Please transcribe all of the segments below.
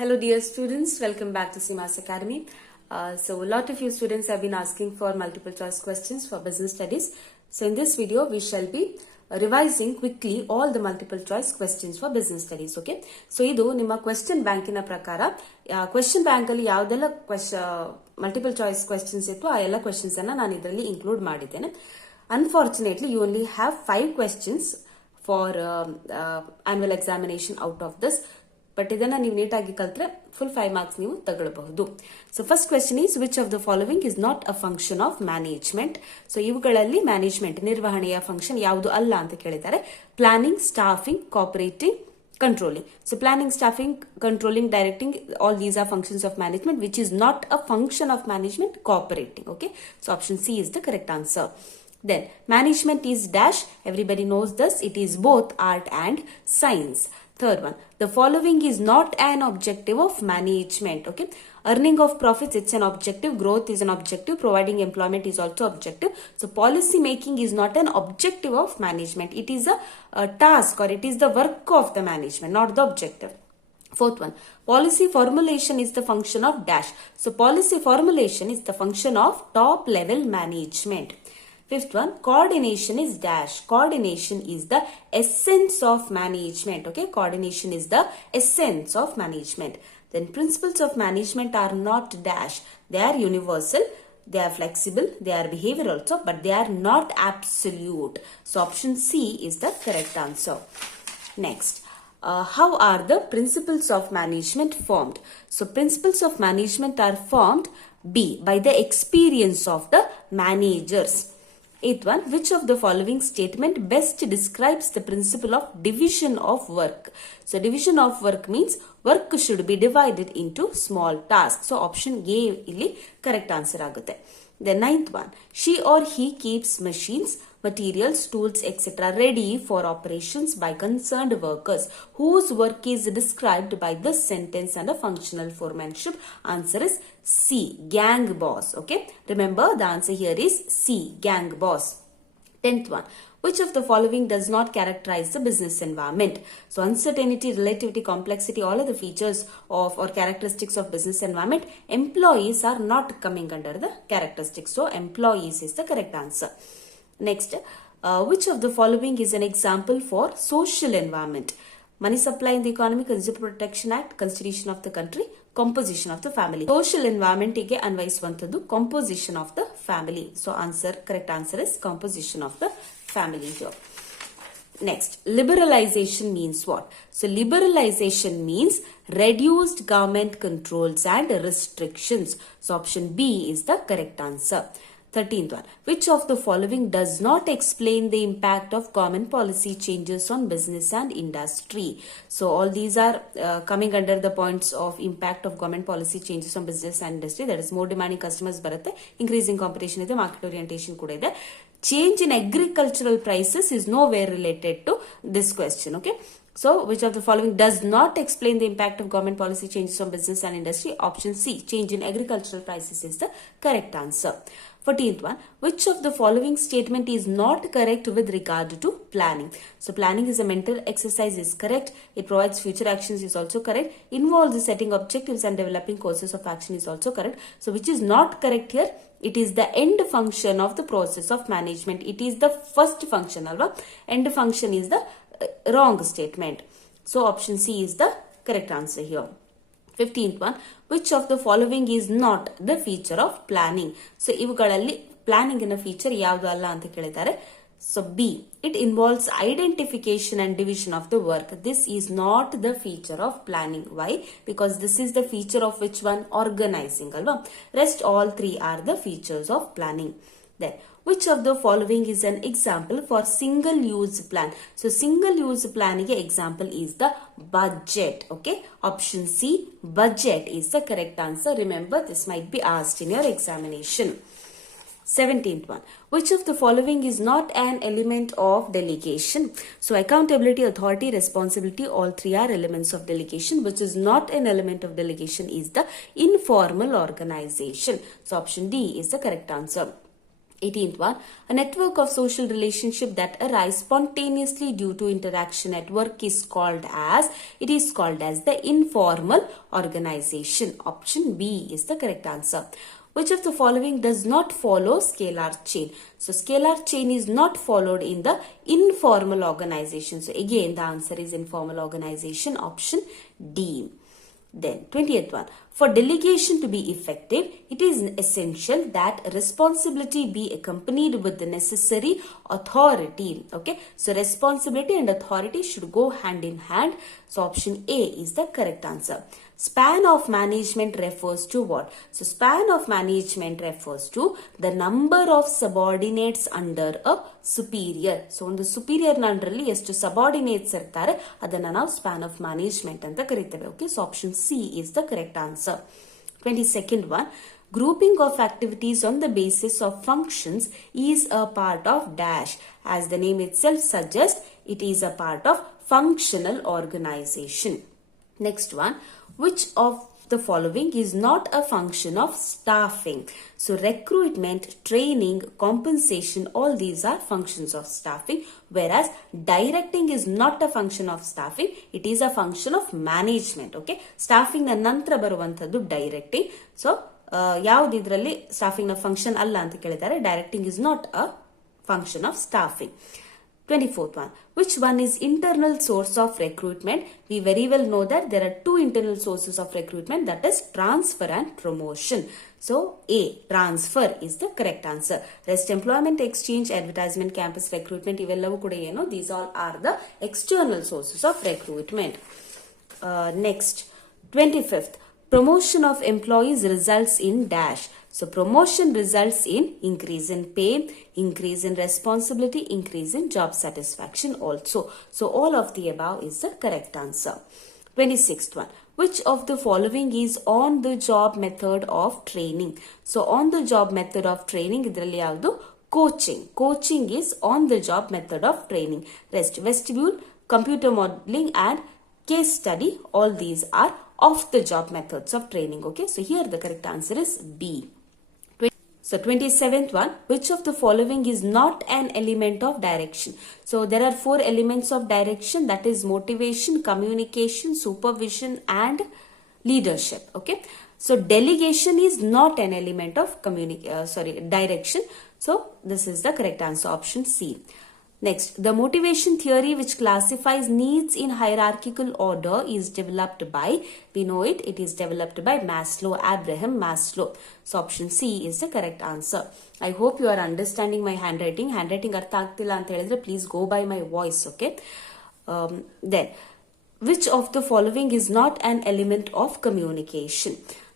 Hello dear students, welcome back to CMAS Academy. So a lot of you students have been asking for multiple choice questions for business studies. So in this video we shall be revising quickly all the multiple choice questions for business studies. Okay. So ಇದು ನಿಮ್ಮ question ಬ್ಯಾಂಕಿನ ಪ್ರಕಾರ question bank ಅಲ್ಲಿ ಯಾವ್ದೆಲ್ಲ multiple choice questions ಇತ್ತು ಆ ಎಲ್ಲ questions ಅನ್ನ ನಾನು ಇದರಲ್ಲಿ ಇನ್ಕ್ಲೂಡ್ ಮಾಡಿದ್ದೇನೆ. Unfortunately, you only have 5 questions for annual examination out of this. But ಇದನ್ನ ನೀವು ನೀಟಾಗಿ ಕಲ್ತ್ರೆ ಫುಲ್ 5 ಮಾರ್ಕ್ಸ್ ನೀವು ತಗೊಳ್ಳಬಹುದು. So first question is which of the following is not a function of management. So ಇವುಗಳಲ್ಲಿ ಮ್ಯಾನೇಜ್ಮೆಂಟ್ ನಿರ್ವಹಣೆಯ function ಯಾವುದು ಅಲ್ಲ ಅಂತ ಕೇಳಿದ್ದಾರೆ. Planning, staffing, cooperating, controlling. So planning, staffing, controlling, directing, all these are functions of management, which is not a function of management, cooperating. Okay. So option C is the correct answer. Then management is dash. Everybody knows this. It is both art and science. Third one, the following is not an objective of management. Okay. Earning of profits, it's an objective. Growth is an objective. Providing employment is also objective. So policy making is not an objective of management. It is a task, or it is the work of the management, not the objective. Fourth one, policy formulation is the function of dash. So policy formulation is the function of top level management. Fifth one, coordination is dash. Coordination is the essence of management. Okay, coordination is the essence of management. Then principles of management are not dash. They are universal, they are flexible, they are behavioral also, but they are not absolute. So option C is the correct answer. Next, how are the principles of management formed? So principles of management are formed B, by the experience of the managers. Eighth one, which of the following statement best describes the principle of division of work? So division of work means work should be divided into small tasks. So option A illi correct answer agutte. The ninth one, she or he keeps machines, materials, tools, etc. ready for operations by concerned workers whose work is described by this sentence and a functional foremanship. Answer is C, gang boss. Okay, remember the answer here is C, gang boss. 10th one, which of the following does not characterize the business environment? So uncertainty, relativity, complexity, all of the features of or characteristics of business environment, employees are not coming under the characteristics. So employees is the correct answer. Next, which of the following is an example for social environment? Money supply in the economy, Consumer Protection Act, Constitution of the country, composition of the family. Social environment ಗೆ ಅನ್ವಯಿಸುವಂತದ್ದು composition of the family. So correct answer is composition of the family here. Next, liberalization means what? So liberalization means reduced government controls and restrictions. So option B is the correct answer. 13th one, which of the following does not explain the impact of government policy changes on business and industry? So all these are coming under the points of impact of government policy changes on business and industry. That is more demanding customers barutte, increasing competition ide, market orientation kuda ide. Change in agricultural prices is nowhere related to this question. Okay. So, which of the following does not explain the impact of government policy changes on business and industry? Option C, change in agricultural prices is the correct answer. 14th one, which of the following statement is not correct with regard to planning? So, planning is a mental exercise is correct. It provides future actions is also correct. Involves setting objectives and developing courses of action is also correct. So, which is not correct here? It is the end function of the process of management. It is the first function, alva. End function is the wrong statement. So option C is the correct answer here. 15th one, which of the following is not the feature of planning? So ಇವುಗಳಲ್ಲಿ planning in a feature ಯಾವುದು ಅಲ್ಲ ಅಂತ ಕೇಳಿದ್ದಾರೆ. So B, it involves identification and division of the work. This is not the feature of planning. Why? Because this is the feature of which one? Organizing, alva. Rest all 3 are the features of planning. Then, which of the following is an example for single use plan? So single use plan example is the budget. Okay, option C, budget is the correct answer. Remember, this might be asked in your examination. 17th one, which of the following is not an element of delegation? So accountability, authority, responsibility, all 3 are elements of delegation. Which is not an element of delegation is the informal organization. So option D is the correct answer. 18th one, a network of social relationship that arise spontaneously due to interaction at work is called as the informal organization. Option B is the correct answer. Which of the following does not follow scalar chain? So scalar chain is not followed in the informal organization. So again the answer is informal organization, option D. Then 20th one, for delegation to be effective, it is essential that responsibility be accompanied with the necessary authority. Okay, so responsibility and authority should go hand in hand. So option A is the correct answer. Span of management refers to what? So span of management refers to the number of subordinates under a superior. So ಒಂದು superior ಅಂಡರಲ್ಲಿ ಎಷ್ಟು subordinates ಇರ್ತಾರೆ ಅದನ್ನ ನಾವು span of management ಅಂತ ಕರೀತೇವೆ. Okay, so option C is the correct answer. 22nd one, grouping of activities on the basis of functions is a part of dash. As the name itself suggests, it is a part of functional organization. Next one, which of the following is not a function of staffing? So recruitment, training, compensation, all these are functions of staffing, whereas directing is not a function of staffing, it is a function of management. Okay, staffing na ನಂತರ ಬರುವಂತದ್ದು directing. So ಯಾವುದು ಇದರಲ್ಲಿ staffing ನ function ಅಲ್ಲ ಅಂತ ಕೇಳಿದ್ದಾರೆ. Directing is not a function of staffing. 24th one, which one is internal source of recruitment? We very well know that there are two internal sources of recruitment, that is transfer and promotion. So A, transfer is the correct answer. Rest employment, exchange, advertisement, campus recruitment, ivellavvu kuda eno, these all are the external sources of recruitment. Next, 25th, promotion of employees results in dash. So promotion results in increase in pay, increase in responsibility, increase in job satisfaction also. So all of the above is the correct answer. 26th one, which of the following is on the job method of training? So on the job method of training idರಲ್ಲಿ ಯಾವುದು? Coaching is on the job method of training. Rest, vestibule, computer modeling and case study, all these are off the job methods of training. Okay, so here the correct answer is B. So 27th one, which of the following is not an element of direction? So there are 4 elements of direction, that is motivation, communication, supervision and leadership. Okay, so delegation is not an element of direction. So this is the correct answer, option C. Next, the motivation theory which classifies needs in hierarchical order is developed by, we know it is developed by Maslow, Abraham Maslow. So option C is the correct answer. I hope you are understanding my handwriting ಅರ್ಥ ಆಗ್ತಿಲ್ಲ ಅಂತ ಹೇಳಿದ್ರೆ please go by my voice. Okay, then which of the following is not an element of communication?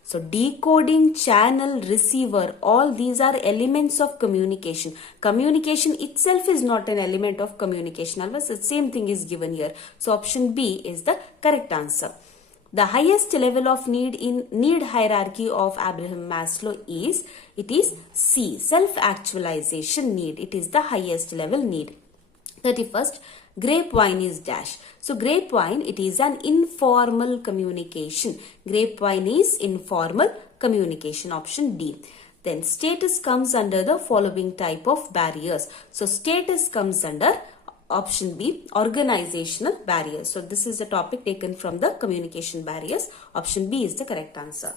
So decoding, channel, receiver, all these are elements of communication. Communication itself is not an element of communication. Always the same thing is given here. So option B is the correct answer. The highest level of need hierarchy of Abraham Maslow is C, self-actualization need. It is the highest level need. 31st, grapevine is dash. So grapevine, it is an informal communication. Grapevine is informal communication, option D. Then status comes under the following type of barriers. So status comes under option B, organizational barriers. So this is the topic taken from the communication barriers. Option B is the correct answer.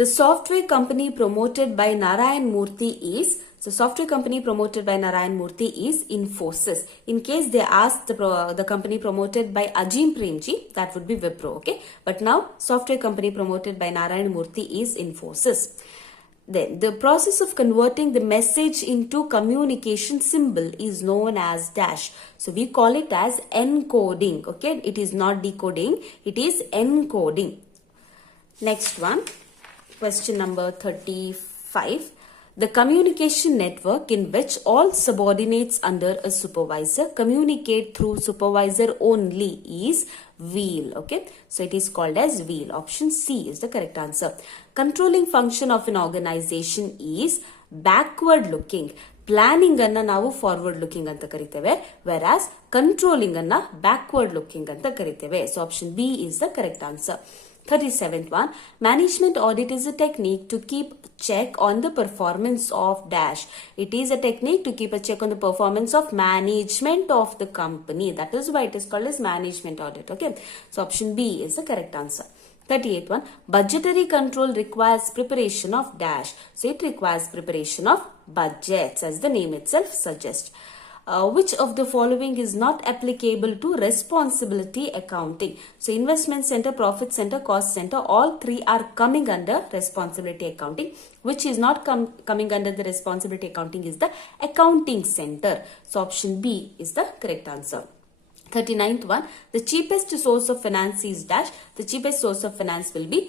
The software company promoted by Narayan Murthy is, so software company promoted by Narayan Murthy is Infosys. In case they ask the company promoted by Ajim Premji, that would be Wipro. Okay, but now software company promoted by Narayan Murthy is Infosys. Then the process of converting the message into communication symbol is known as dash. So we call it as encoding. Okay, it is not decoding, it is encoding. Next one, question number 35. The communication network in which all subordinates under a supervisor communicate through supervisor only is wheel. Okay, so it is called as wheel. Option C is the correct answer. Controlling function of an organization is backward looking. Planning anna ನಾವು forward looking ಅಂತ ಕರಿತೇವೆ, whereas controlling ಅನ್ನ backward looking ಅಂತ ಕರಿತೇವೆ. So option B is the correct answer. 37th one, management audit is a technique to keep check on the performance of dash. It is a technique to keep a check on the performance of management of the company. That is why it is called as management audit. Okay. So option B is the correct answer. 38th one, budgetary control requires preparation of dash. So it requires preparation of budgets, as the name itself suggests. Which of the following is not applicable to responsibility accounting? So investment center, profit center, cost center, all three are coming under responsibility accounting. Which is not coming under the responsibility accounting is the accounting center. So option B is the correct answer. 39th one, the cheapest source of finance is dash. The cheapest source of finance will be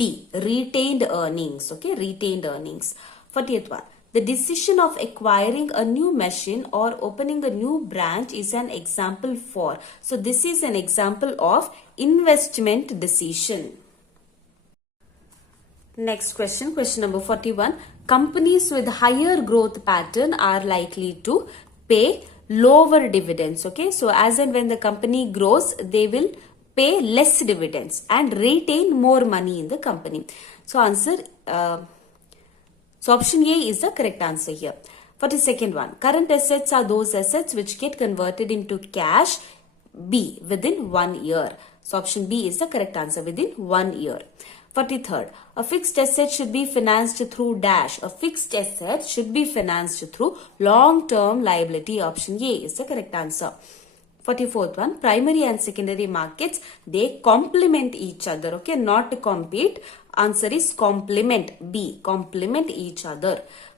D, retained earnings. Okay, retained earnings. 40th one, the decision of acquiring a new machine or opening a new branch is an example for. So this is an example of investment decision. Next question, question number 41. Companies with higher growth pattern are likely to pay lower dividends. Okay, so as and when the company grows, they will pay less dividends and retain more money in the company. So answer, so option A is the correct answer here. 42nd one, current assets are those assets which get converted into cash. B, within 1 year. So option B is the correct answer, within 1 year. 43rd, a fixed asset should be financed through dash. A fixed asset should be financed through long-term liability. Option A is the correct answer. 44th one, primary and secondary markets, they complement each other. Okay, not compete. Answer is complement. B, complement each other.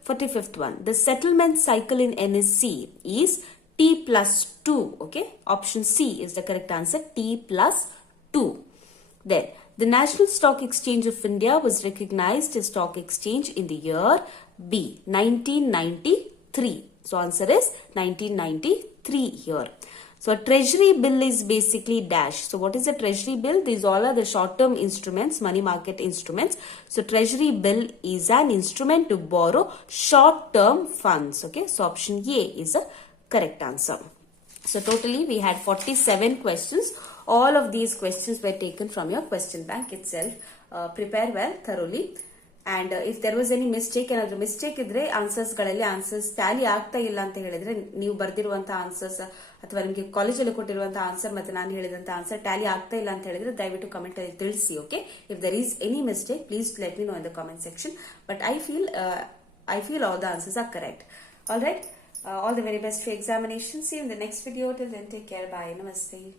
45th one, the settlement cycle in NSE is T plus 2. Okay, option C is the correct answer, T plus 2. Then, the National Stock Exchange of India was recognized as stock exchange in the year B, 1993. So answer is 1993 here. So a treasury bill is basically dash. So what is a treasury bill? These all are the short-term instruments, money market instruments. So treasury bill is an instrument to borrow short-term funds. Okay, so option A is a correct answer. So totally we had 47 questions. All of these questions were taken from your question bank itself. Prepare well thoroughly. And if there was any mistake, ಏನಾದರೂ mistake ಇದ್ರೆ ಆನ್ಸರ್ಸ್ಗಳಲ್ಲಿ answers Tally ಆಗ್ತಾ ಇಲ್ಲ ಅಂತ ಹೇಳಿದ್ರೆ, ನೀವು ಬರ್ದಿರುವಂತಹ answers ಅಥವಾ ನಿಮಗೆ ಕಾಲೇಜಲ್ಲಿ ಕೊಟ್ಟಿರುವಂತಹ ಆನ್ಸರ್ ಮತ್ತೆ ನಾನು ಹೇಳಿದಂತ ಆನ್ಸರ್ ಟ್ಯಾಲಿ ಆಗ್ತಾ ಇಲ್ಲ ಅಂತ ಹೇಳಿದ್ರೆ ದಯವಿಟ್ಟು ಕಮೆಂಟ್ ಅಲ್ಲಿ ತಿಳಿಸಿ. Okay, if there is any mistake please let me know in the comment section. But I feel all the answers are correct. All right, all the very best for examination. See you in the next video. Till then, take care. Bye. Namaste.